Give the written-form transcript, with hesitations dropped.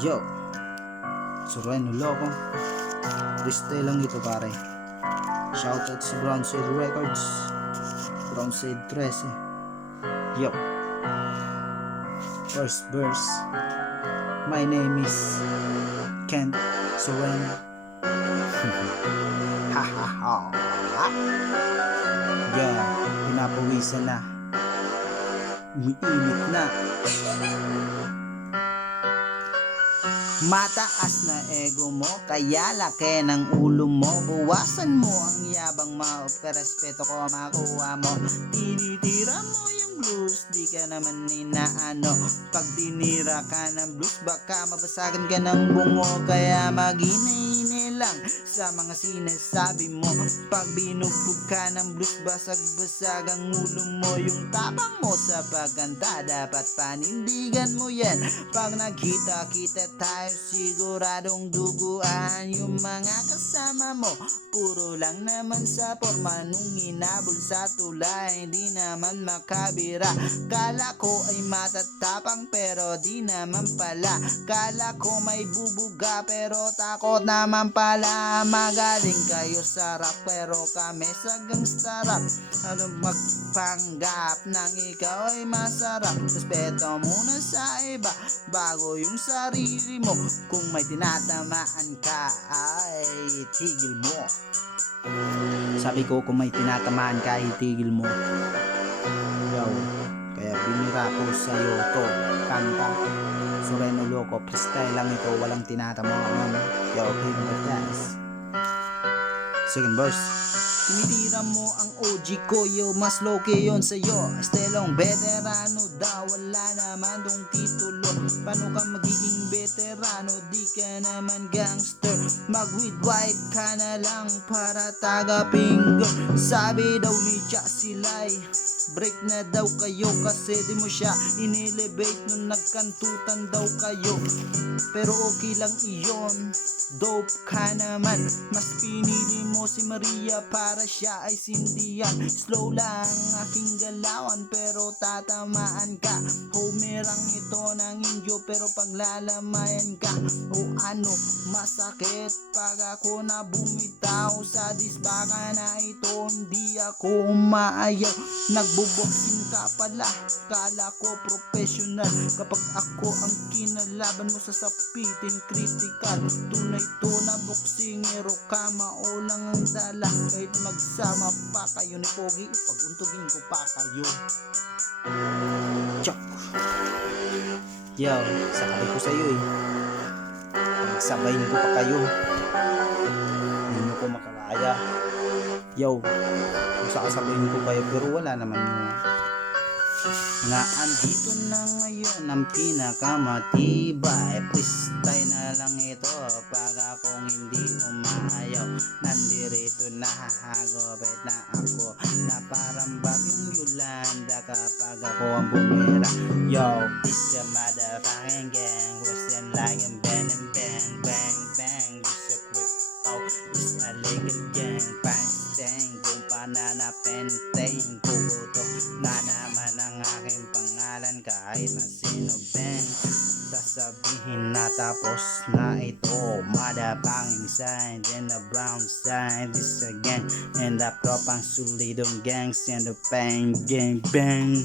Yo, Soreno Loco. Freestyle lang ito pare. Shoutout sa Brownside Records, Brownside 13. Yo, first verse. My name is Kent Soreno. Ha ha ha. Yeah, pinapawisan na, umiinit na. Mataas na ego mo, kaya laki ng ulo mo. Buwasan mo ang yabang mo, respeto ko makuha mo. Tinitira mo yung blues, di ka naman inaano. Pag tinira ka ng blues, baka mabasagan ka ng bungo. Kaya maghinay lang sa mga sinasabi mo. Pag binugbog ka ng blues, basag-basag ang ulo mo. Yung tapang mo sa pagkanta, dapat panindigan mo yan. Pag nagkita-kita tayo, siguradong duguan yung mga kasama mo. Puro lang naman sa forma, nung inabol sa tulay, hindi naman makabira. Kala ko ay matatapang pero di naman pala. Kala ko may bubuga pero takot naman pala. Magaling kayo sa rap pero kami sa gangsta rap. Ano magpanggap nang ikaw ay masarap? Respeto muna sa iba bago yung sarili mo. Kung may tinatamaan ka ay tigil mo. Sabi ko, kung may tinatamaan ka ay tigil mo. Yo, kaya binira ko sa'yo to kanta. Soreno Loco, freestyle lang ito, walang tinatamaan. Yo, King Batas. Second verse. Tinitira mo ang OG ko, yo, mas low-key yun sa'yo. Estelong veterano daw, wala naman dong titulo. Paano ka magiging veterano, di ka naman gangster? Mag-with white ka na lang para taga-finger. Sabi daw ni Cha Silay, break na daw kayo kasi di mo siya inelevate nung nagkantutan daw kayo. Pero okay lang iyon, dope ka naman. Mas pinili mo si Maria para siya ay sindihan. Slow lang aking galawan pero tatamaan ka. Humirang ito ng inyo pero paglalamayan ka. O ano, masakit pag ako na bumitaw sa disbaka na ito. Hindi ako umaayaw, nagboboxing ka pala. Kala ko professional kapag ako ang kinalaban mo sa sapitin critical. Tunay to na boksingero ka, maulang ang dala. Kahit magsama pa kayo ni Pogi, paguntugin ko pa kayo. Chok. Yo, sabi ko sa'yo eh, pagsabayin ko pa kayo, hindi nyo ko makakaya. Yo, kung sakasabayin ko kayo, pero wala naman yung na andito na ngayon ang pinakamatibay. Freestyle na lang ito pag akong hindi umayaw. Nandirito na hahagobet na ako na parang bagyong Yolanda kapag ako ang bumira. Yo, it's a motherfucking gang, Western like a bang and bang, bang, bang. It's a crypto, it's a legal gang, bang, bang. Kung pananapenteng kukuto na naman ang aking pangalan kahit na sino bang sasabihin na tapos na ito. Madapanging side and the brown side, this again and the propang sulidong gangs and the bang gang bang.